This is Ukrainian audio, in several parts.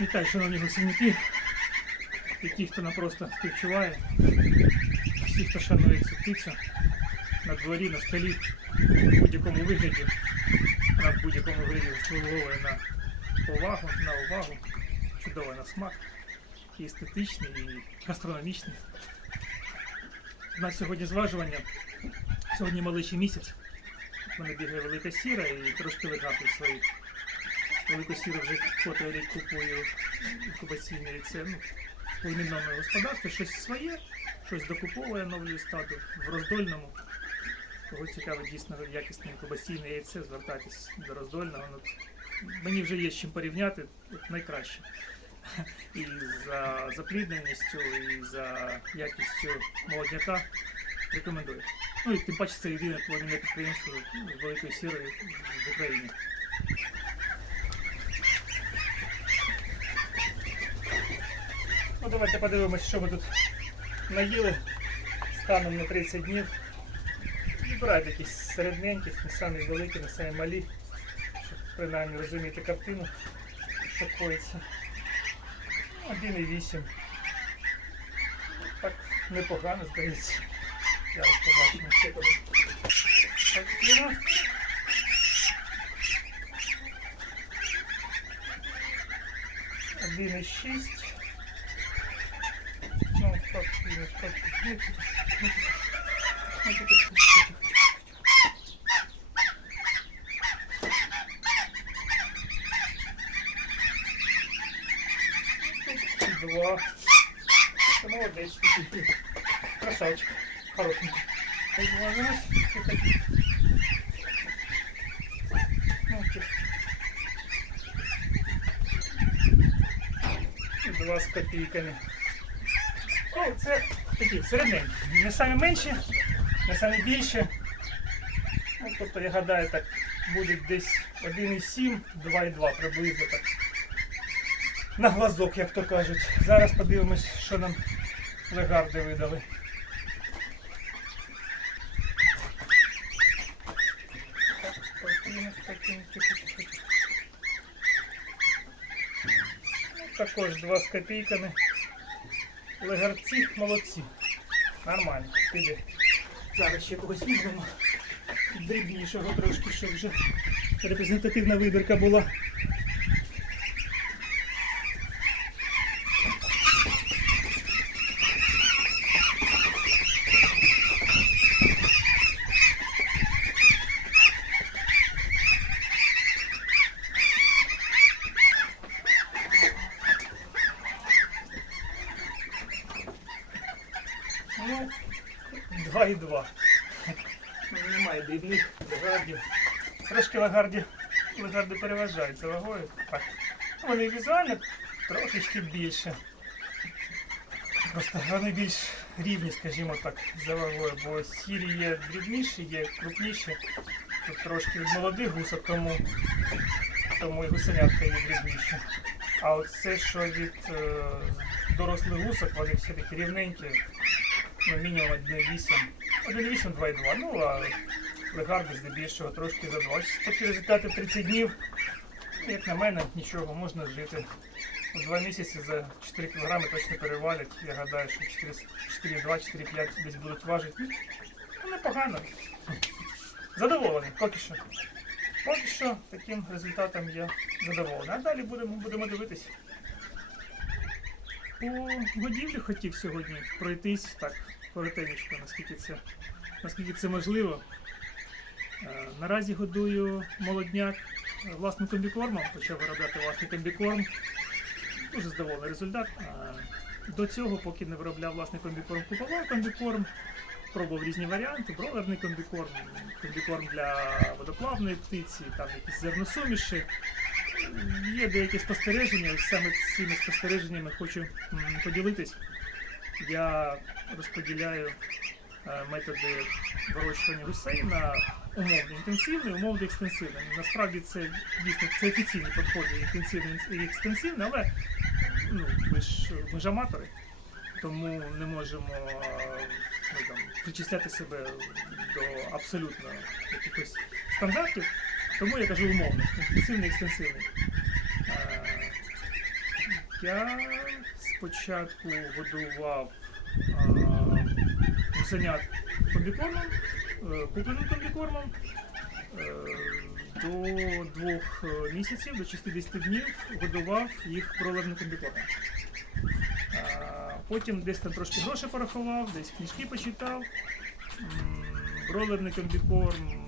Вітаю, шановні гусівники, і ті, хто нам просто співчуває, всі, хто шанує цю птицю на дворі, на столі, в будь-якому вигляді, в будь-якому вигляді заслуговує на повагу, на увагу, чудово на смак, і естетичний, і гастрономічний. У нас сьогодні зважування, сьогодні малиший місяць. У мене бігає велика сіра і трошки легати своїх. Велику сіру вже котрий купую. Ну, в племінному господарстві щось своє, щось докуповує новлю стаду в роздольному. Кого цікавить дійсно якісне інкубаційне яйце, звертайтесь до роздольного. Ну, мені вже є з чим порівняти, найкраще. І за заплідненістю, і за якістю молодняка рекомендую. Ну і тим паче це єдине племінне підприємство з великої сірої в Україні. Ну, давайте подивимось, що ми тут наїли станом на 30 днів. Вибирайте якісь середненькі, не самі великі, не самі малі, щоб принаймні розуміти картину, що коїться. 1,8. Так, непогано, здається. Я Зараз побачимо ще коли. Картина. Один і шість. Ну, так, мінус, так, ну, ну, ну, ну, ну, Два. Це молодець. Красавчик. Хорошенький. Ну, тут. Два з копійками. Ну, це такі середненькі. Не самі менші, не самі більші. Ну, тобто, я гадаю, так буде десь 1,7, 2,2 приблизно так. На глазок, як то кажуть. Зараз подивимось, що нам легарди видали. Ну, також 2 з копійками. Легарці молодці. Нормально, піде. Зараз ще когось візьмемо. Дрібнішого трошки, щоб вже репрезентативна вибірка була. Ну, 2,2. Ну, Немає дрібних лагардів. Трошки лагарді, лагарди переважають за вагою. Так. Вони візуально трошечки більше. Просто вони більш рівні, скажімо так, за вагою, бо сірі є дрібніші, є крупніші. Тут трошки від молодих гусок, тому, тому і гусенятка є дрібніші. А от це, що від е, дорослих гусок, вони всі такі рівненькі, ну, мінімум 1,8. 1,8, 2,2. Ну, а легарди здебільшого трошки за 2. Ось Такі результати 30 днів. Ну, Як на мене, нічого, можна жити. У два місяці за 4 кг точно перевалять. Я гадаю, що 4,2, 4,5 десь будуть важити. Ну, непогано. Задоволений, поки що. Поки що таким результатом я задоволений. А далі будемо, будемо дивитися. По годівлі хотів сьогодні пройтись так коротенько, наскільки це, наскільки це можливо. Е, Наразі годую молодняк е, власним комбікормом, почав виробляти власний комбікорм. Дуже задоволений результат. Е, До цього, поки не виробляв власний комбікорм, купував комбікорм, пробував різні варіанти, бройлерний комбікорм, комбікорм для водоплавної птиці, там якісь зерносуміші. Є деякі спостереження, ось саме цими спостереженнями хочу поділитись. Я розподіляю е, методи вирощування гусей на умовно інтенсивний, умовно екстенсивний. Насправді це дійсно це офіційні підходи інтенсивний і екстенсивний, але ну, ми ж ми ж аматори, тому не можемо е, ну, там, причисляти себе до абсолютно якихось стандартів. Тому я кажу умовно, інтенсивний, екстенсивний. Е, Я спочатку годував а, гусенят комбікормом, е, купленим комбікормом. Е, До двох е, місяців, до 60 днів годував їх бролерним комбікормом. Потім десь там трошки грошей порахував, десь книжки почитав. М, Бролерний комбікорм,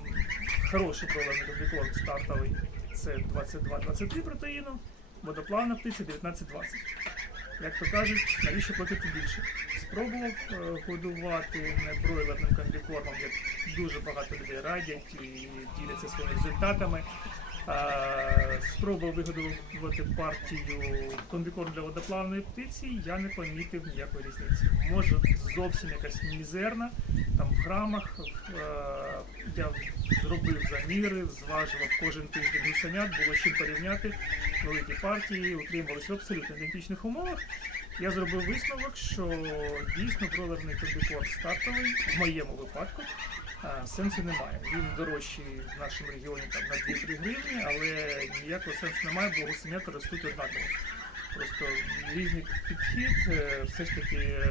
хороший комбікорм стартовий. Це 22-23 протеїну, водоплавна птиця 19-20. Як то кажуть, навіщо платити більше? Спробував е, годувати не бройлерним комбікормом, як дуже багато людей радять і діляться своїми результатами. Спробував вигодувати партію комбікорм для водоплавної птиці, я не помітив ніякої різниці. Може зовсім якась мізерна, там в грамах. Е, Я зробив заміри, зважував кожен тиждень гусенят, було чим порівняти великі партії, утримувалися в абсолютно ідентичних умовах. Я зробив висновок, що дійсно бролерний комбікорм стартовий в моєму випадку сенсу немає. Він дорожчий в нашому регіоні там, на 2-3 гривні, але ніякого сенсу немає, бо гусенята ростуть однаково. Просто різний підхід, е, все ж таки е,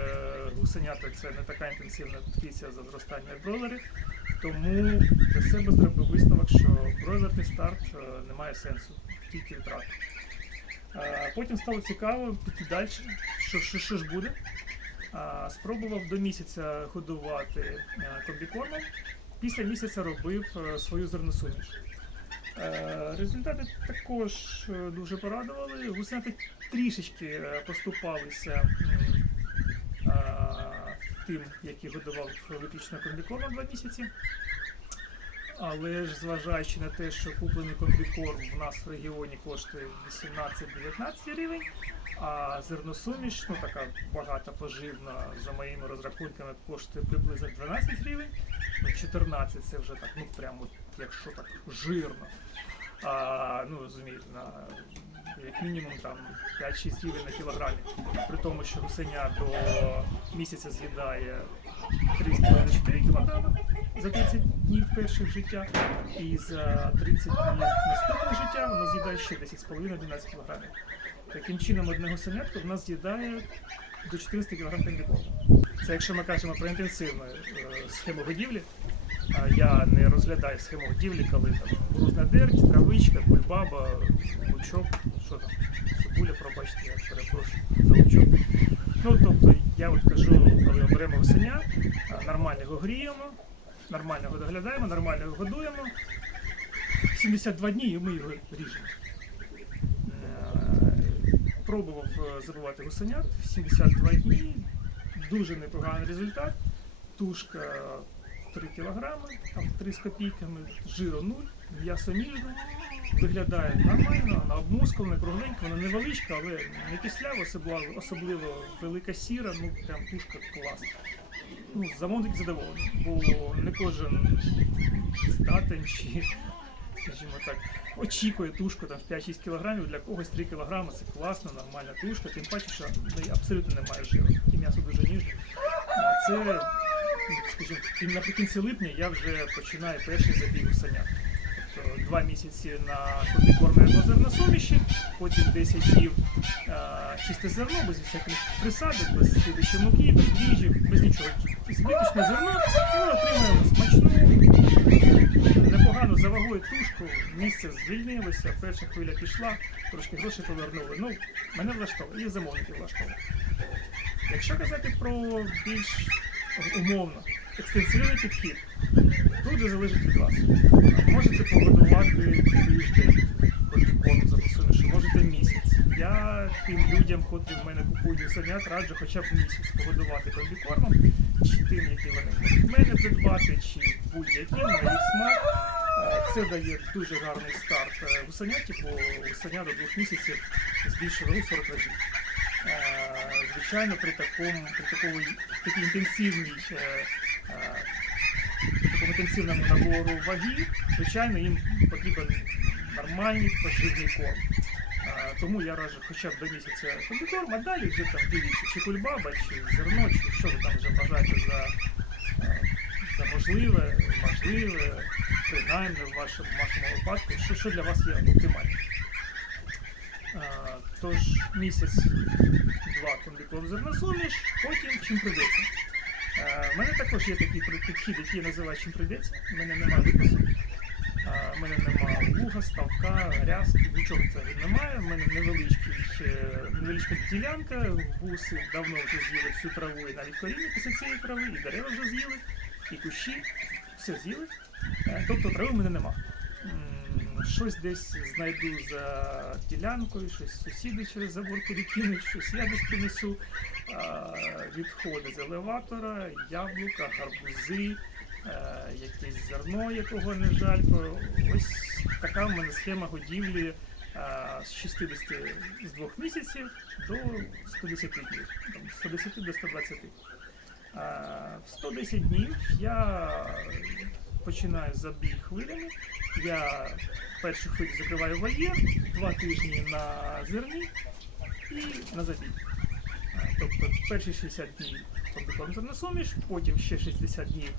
гусенята це не така інтенсивна птиця за зростання як бройлери. Тому для себе зробив висновок, що бройлерний старт е, не має сенсу, тільки втрати. Потім стало цікаво піти далі, що, що, що ж буде. Спробував до місяця годувати е, комбікормом. Після місяця робив е, свою зерносуміш. Е, Результати також дуже порадували. Гусенята трішечки поступалися тим, які годував виключно комбікормом два місяці. Але ж зважаючи на те, що куплений комбікорм в нас в регіоні коштує 18-19 гривень, а зерносуміш, ну така багата поживна, за моїми розрахунками, коштує приблизно 12 гривень. Ну, 14 це вже так, ну прямо якщо так жирно. А, ну розумієте, на як мінімум там 5-6 гривень на кілограмі. При тому, що гусеня до місяця з'їдає 3,5-4 кг за 30 днів перших життя, і за 30 днів наступних життя воно з'їдає ще 10,5-12 кг. Таким чином, одне гусенятко в нас з'їдає до 400 кг комбікорму. Це якщо ми кажемо про інтенсивну е, схему годівлі, я не розглядаю схему годівлі, коли там грузна дерть, травичка, кульбаба, лучок, що там, цибуля, пробачте, я перепрошую за лучок. Ну, тобто, я от кажу, коли оберемо беремо гусеня, нормально його гріємо, нормально його доглядаємо, нормально його годуємо. 72 дні і ми його ріжемо. Е, Пробував е, забивати гусенят в 72 дні. Дуже непоганий результат. Тушка 3 кг, там 3 з копійками, жиру 0, м'ясо ніжне, виглядає нормально, вона обмускана, кругленька, вона невеличка, але не кислява, особливо, особливо велика сіра, ну прям тушка класна. Ну, замовник задоволений, бо не кожен здатен чи, скажімо так, очікує тушку там в 5-6 кг, для когось 3 кг це класна, нормальна тушка, тим паче, що в неї абсолютно немає жиру, і м'ясо дуже ніжне. Це, скажімо, наприкінці липня я вже починаю перший забіг гусеня. Тобто два місяці на комбікормі або зерносуміші, потім 10 днів а, чисте зерно, без всяких присадок, без слідчої муки, без їжі, без нічого. Виключно зерно, і ми отримуємо смачну, непогану за вагою тушку, місце звільнилося, перша хвиля пішла, трошки грошей повернули. Ну, мене влаштовує, і замовники влаштовує. Якщо казати про більш умовно екстенсивний підхід, тут вже залежить від вас. Можете погодувати тиждень комбікорм за посумішу, можете місяць. Я тим людям, котрі в мене купують гусенят, раджу хоча б місяць погодувати комбікормом, чи тим, які вони хочуть в мене придбати, чи будь-яким на їх смак. Е, Це дає дуже гарний старт е, гусеняті, бо гусеня до двох місяців збільшує вагу 40 разів. Звичайно, при такому при такому такій інтенсивній е, е, такому інтенсивному набору ваги, звичайно, їм потрібен нормальний поживний корм. Е, Тому я раджу хоча б до місяця комбікорм, а далі вже там дивіться, чи кульбаба, чи зерно, чи що ви там вже бажаєте за, за можливе, важливе, принаймні в вашому, в вашому випадку, що, що для вас є оптимальним. Тож місяць-два комбікорм зерносуміш, потім чим прийдеться. У мене також є такий підхід, який я називаю чим прийдеться. У мене немає випису. А, У мене немає луга, ставка, грязки, нічого цього немає. У мене невеличкий, е, невеличка ділянка, гуси давно вже з'їли всю траву і навіть коріння після цієї трави, і дерева вже з'їли, і кущі, все з'їли. Е, Тобто трави в мене нема. Щось десь знайду за ділянкою, щось сусіди через забор перекинуть, щось я десь принесу. Відходи з елеватора, яблука, гарбузи, е, якесь зерно, якого не жалько. Ось така в мене схема годівлі е, з 60 з 2 місяців до 110 днів, з 110 до 120. А, В 110 днів я починаю забіг хвилями. Я першу хвилю закриваю вольєр, два тижні на зерні і на забіг. Тобто перші 60 днів комбікорм зерносуміш, потім ще 60 днів,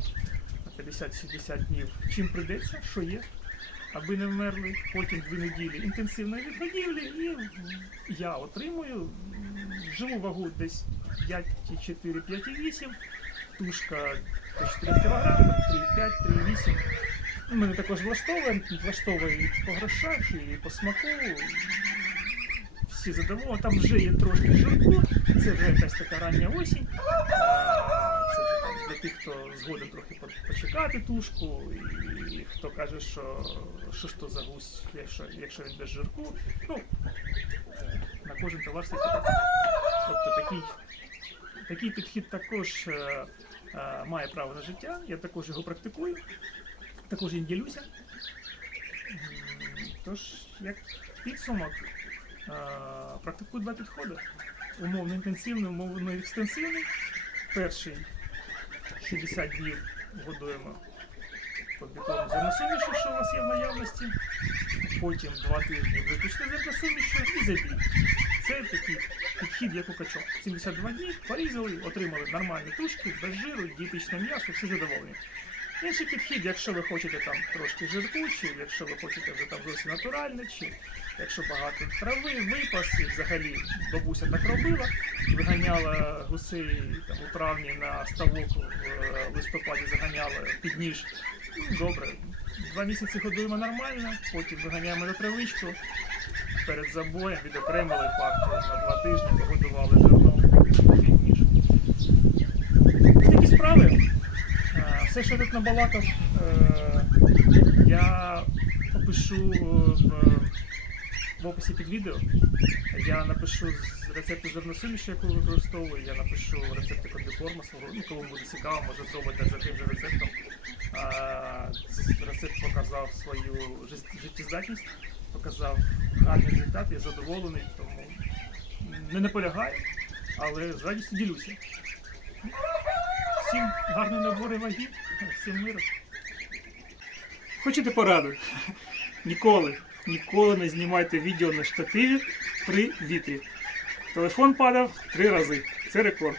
50-60 днів, чим прийдеться, що є, аби не вмерли. Потім дві неділі інтенсивної відгодівлі, і я отримую живу вагу десь 5,4, 5,8, тушка 4 кг, 3,5, 3,8. Мене також влаштовує, влаштовує і по грошах, і по смаку. Всі задоволені. Там вже є трошки жирку, це вже якась така рання осінь. Це для тих, хто згоден трохи почекати тушку, і хто каже, що що ж то за гусь, якщо, якщо він без жирку. Ну, на кожен товар свій. Тобто такий, такий підхід також е, має право на життя. Я також його практикую, також їм ділюся. Тож, як підсумок, е, практикую два підходи. Умовно інтенсивний, умовно екстенсивний. Перший 60 днів годуємо комбікорм зерносуміші, що у вас є в наявності. Потім два тижні виключно зерносуміші і забій. Це такий підхід, як у качок. 72 дні порізали, отримали нормальні тушки, без жиру, дієтичне м'ясо, всі задоволені. Інший підхід, якщо ви хочете там трошки жирку, чи якщо ви хочете вже там зовсім натуральне, чи якщо багато трави, випас, і взагалі бабуся так робила, виганяла гусей там, у травні на ставок в е, листопаді заганяла під ніж. Ну, Добре, два місяці годуємо нормально, потім виганяємо на травичку, перед забоєм відокремили партію на два тижні, погодували зерном під ніж. Такі справи. Е, Все, що тут набалакав, е, я опишу в, в описі під відео. Я напишу рецепти зерносуміші, яку використовую, я напишу рецепти комбікорму ну, кому буде цікаво, може зробити за тим же рецептом. Рецепт показав свою життєздатність, показав гарний результат, я задоволений, тому не наполягаю, але з радістю ділюся. Всім гарної набори ваги, всім миру. Хочете пораду? Ніколи, ніколи не знімайте відео на штативі при вітрі. Телефон падав три рази. Це рекорд.